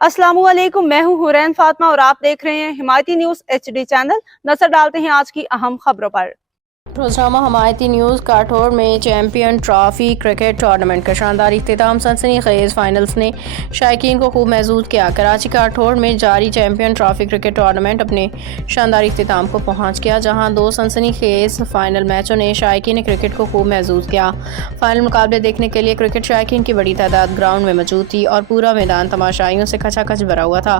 अस्सलामुअलैकुम, मैं हूं हुरैन फातिमा और आप देख रहे हैं हिमायती न्यूज HD चैनल। नजर डालते हैं आज की अहम खबरों पर। रोजनामा हमायती न्यूज़ काठौर में चैंपियन ट्रॉफी क्रिकेट टूर्नामेंट का शानदार इख्तिताम सनसनीखेज फाइनल्स ने शायकीन को खूब महसूस किया। कराची काठौर में जारी चैंपियन ट्रॉफी क्रिकेट टूर्नामेंट अपने शानदार इख्तिताम को पहुंच गया, जहां दो सनसनीखेज फाइनल मैचों ने शायकीन क्रिकेट को खूब महसूस किया। फाइनल मुकाबले देखने के लिए क्रिकेट शायकीन की बड़ी तादाद ग्राउंड में मौजूद थी और पूरा मैदान तमाशाइयों से खचाखच भरा हुआ था।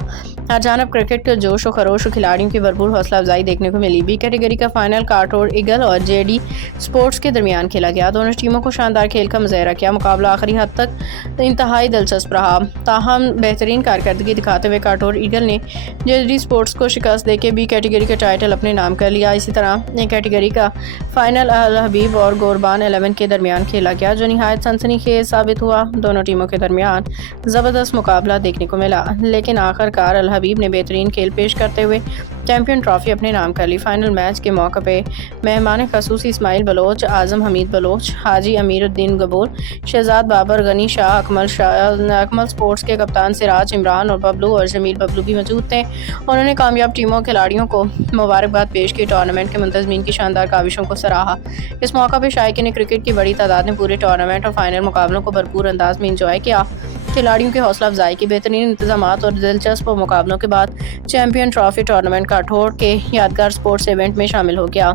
हर जानब क्रिकेट के जोश व खरोश खिलाड़ियों की भरपूर हौसला अफजाई देखने को मिली। बी कैटेगरी का फाइनल काठौर ईगल और JD स्पोर्ट्स के दरमियान खेला गया। दोनों टीमों को शानदार खेल का मुजाहरा किया। मुकाबला आखिरी हद तक इंतहाई दिलचस्प रहा। ताहम बेहतरीन कारकर्दगी दिखाते हुए काठौर ईगल ने JD स्पोर्ट्स को शिकस्त देकर बी कैटेगरी का टाइटल अपने नाम कर लिया। इसी तरह ए कैटेगरी का फाइनल अल हबीब और गोरबान 11 के दरमियान खेला गया, जो निहायत सनसनीखेज साबित हुआ। दोनों टीमों के दरमियान जबरदस्त मुकाबला देखने को मिला, लेकिन आखिरकार अल हबीब ने बेहतरीन खेल पेश करते हुए चैंपियन ट्रॉफी अपने नाम कर ली। फाइनल मैच के मौके पे मेहमान खसूस इस्माइल बलोच, आजम हमीद बलोच, हाजी अमीरुद्दीन गबूर, शहजाद बाबर, गनी शाह, अकमल स्पोर्ट्स के कप्तान सिराज, इमरान और बबलू और जमील बबलू भी मौजूद थे। उन्होंने कामयाब टीमों खिलाड़ियों को मुबारकबाद पेश की। टूर्नामेंट के मुंतजमीन की शानदार काविशों को सराहा। इस मौका पर शायकीन क्रिकेट की बड़ी तादाद ने पूरे टूर्नामेंट और फाइनल मुकाबलों को भरपूर अंदाज में इंजॉय किया। खिलाड़ियों की हौसला अफजाई की बेहतरीन इंतजामात और दिलचस्प मुकाबलों के बाद चैंपियन ट्रॉफी टूर्नामेंट काठौर के यादगार स्पोर्ट्स इवेंट में शामिल हो गया।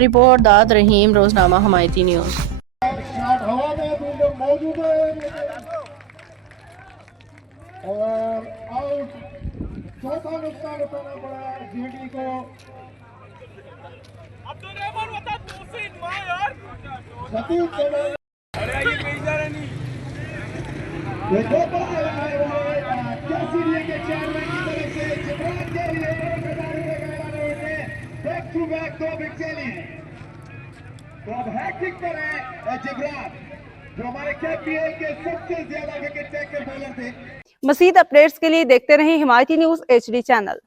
रिपोर्ट दाद रहीम, रोजनामा हमायती न्यूज़। तो अब हैट्रिक पर है जिब्रान, जो हमारे KPL के सबसे ज्यादा विकेट टेकर बॉलर थे। मज़ीद अपडेट्स के लिए देखते रहें हिमायती न्यूज HD चैनल।